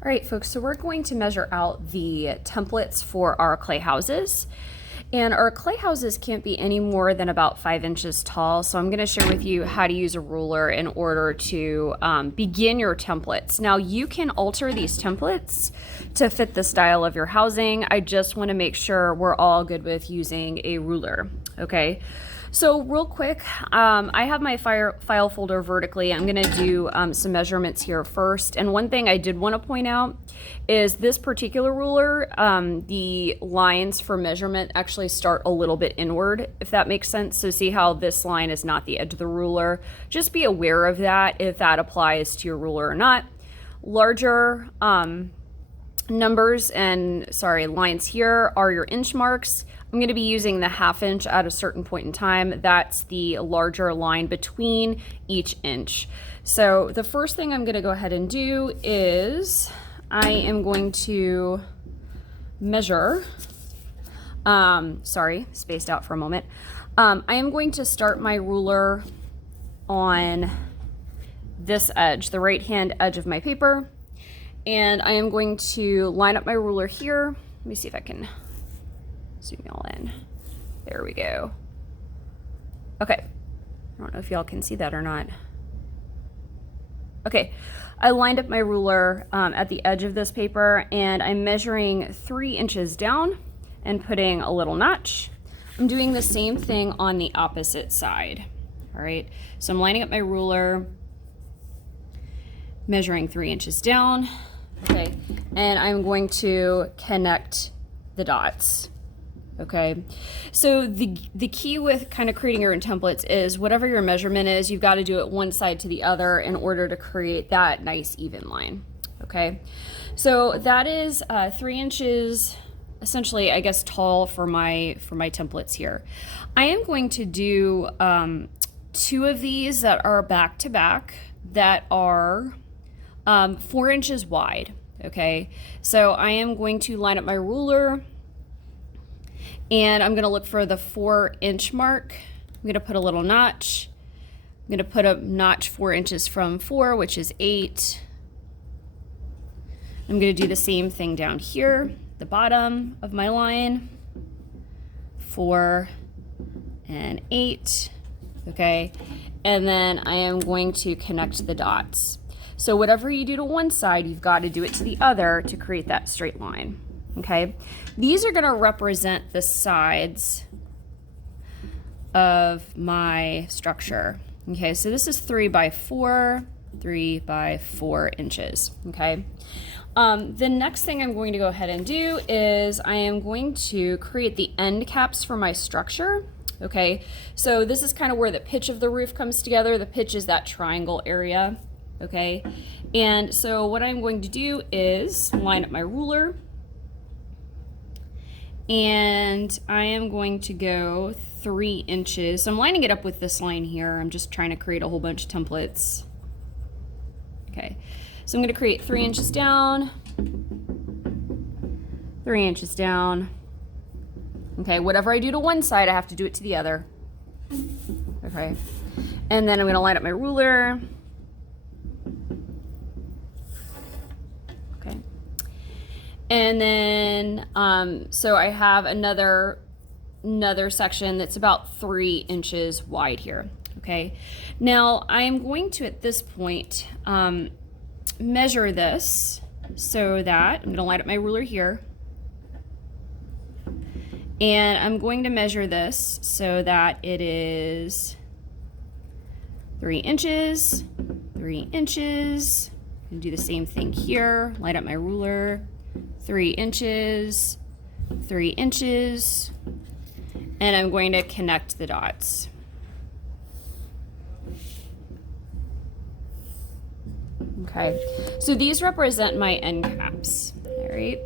All right, folks, so we're going to measure out the templates for our clay houses. And our clay houses can't be any more than about 5 inches tall. So I'm going to share with you how to use a ruler in order to begin your templates. Now you can alter these templates to fit the style of your housing. I just want to make sure we're all good with using a ruler. Okay. So real quick, I have my file folder vertically. I'm going to do some measurements here first. And one thing I did want to point out is this particular ruler, the lines for measurement actually start a little bit inward, if that makes sense. So see how this line is not the edge of the ruler. Just be aware of that if that applies to your ruler or not. Larger numbers and lines here are your inch marks. I'm going to be using the 1/2 inch at a certain point in time. That's the larger line between each inch. So the first thing I'm going to go ahead and do is I am going to measure, spaced out for a moment. I am going to start my ruler on this edge, the right hand edge of my paper. And I am going to line up my ruler here. Let me see if I can zoom y'all in. There we go. Okay. I don't know if y'all can see that or not. Okay. I lined up my ruler at the edge of this paper, and I'm measuring 3 inches down and putting a little notch. I'm doing the same thing on the opposite side. All right. So I'm lining up my ruler, measuring 3 inches down. Okay. And I'm going to connect the dots. Okay, so the key with kind of creating your own templates is whatever your measurement is, you've got to do it one side to the other in order to create that nice even line. Okay, so that is 3 inches, essentially, I guess, tall for my templates here. I am going to do 2 of these that are back to back that are 4 inches wide. Okay, so I am going to line up my ruler. And I'm going to look for the 4 inch mark. I'm going to put a little notch. I'm going to put a notch 4 inches from 4, which is 8. I'm going to do the same thing down here, the bottom of my line. 4 and 8. Okay. And then I am going to connect the dots. So whatever you do to one side, you've got to do it to the other to create that straight line. Okay, these are going to represent the sides of my structure. Okay, so this is 3 by 4 inches. Okay, the next thing I'm going to go ahead and do is I am going to create the end caps for my structure. Okay, so this is kind of where the pitch of the roof comes together. The pitch is that triangle area. Okay, and so what I'm going to do is line up my ruler. And I am going to go 3 inches. So I'm lining it up with this line here. I'm just trying to create a whole bunch of templates. Okay, so I'm going to create 3 inches down, 3 inches down. Okay, whatever I do to one side, I have to do it to the other. Okay, and then I'm going to line up my ruler. And then, so I have another section that's about 3 inches wide here. Okay. Now I am going to, at this point, measure this so that I'm going to line up my ruler here. And I'm going to measure this so that it is 3 inches, 3 inches. I'm going to do the same thing here, line up my ruler. 3 inches, 3 inches, and I'm going to connect the dots. Okay, so these represent my end caps. All right.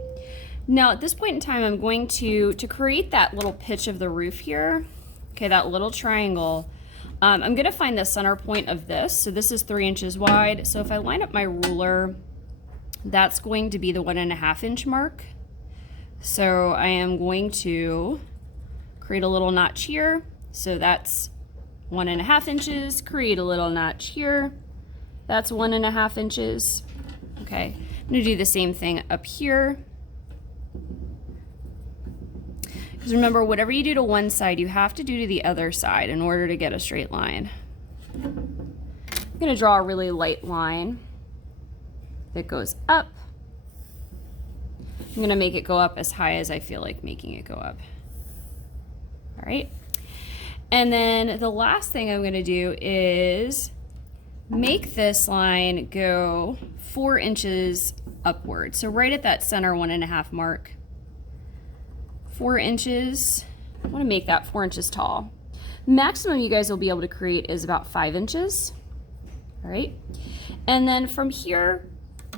Now at this point in time, I'm going to create that little pitch of the roof here. Okay, that little triangle. I'm going to find the center point of this. So this is 3 inches wide. So if I line up my ruler, that's going to be the 1.5 inch mark. So I am going to create a little notch here. So that's 1.5 inches, create a little notch here. That's 1.5 inches. Okay. I'm gonna do the same thing up here. Because remember, whatever you do to one side, you have to do to the other side in order to get a straight line. I'm gonna draw a really light line that goes up. I'm gonna make it go up as high as I feel like making it go up. All right. And then the last thing I'm gonna do is make this line go 4 inches upward. So right at that center 1.5 mark. 4 inches. I want to make that 4 inches tall. Maximum you guys will be able to create is about 5 inches. All right. And then from here,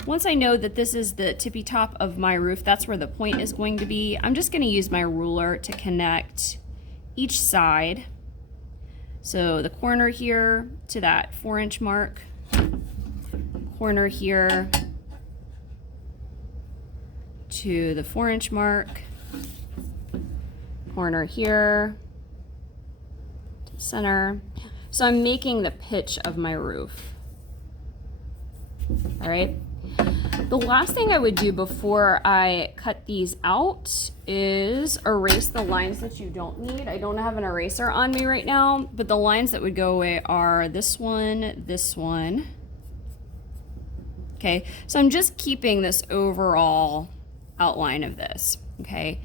once I know that this is the tippy top of my roof, that's where the point is going to be, I'm just going to use my ruler to connect each side. So the corner here to that 4-inch mark, corner here to the 4-inch mark, corner here to the center. So I'm making the pitch of my roof. All right. The last thing I would do before I cut these out is erase the lines that you don't need. I don't have an eraser on me right now, but the lines that would go away are this one, this one. Okay, so I'm just keeping this overall outline of this. Okay,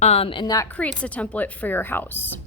and that creates a template for your house.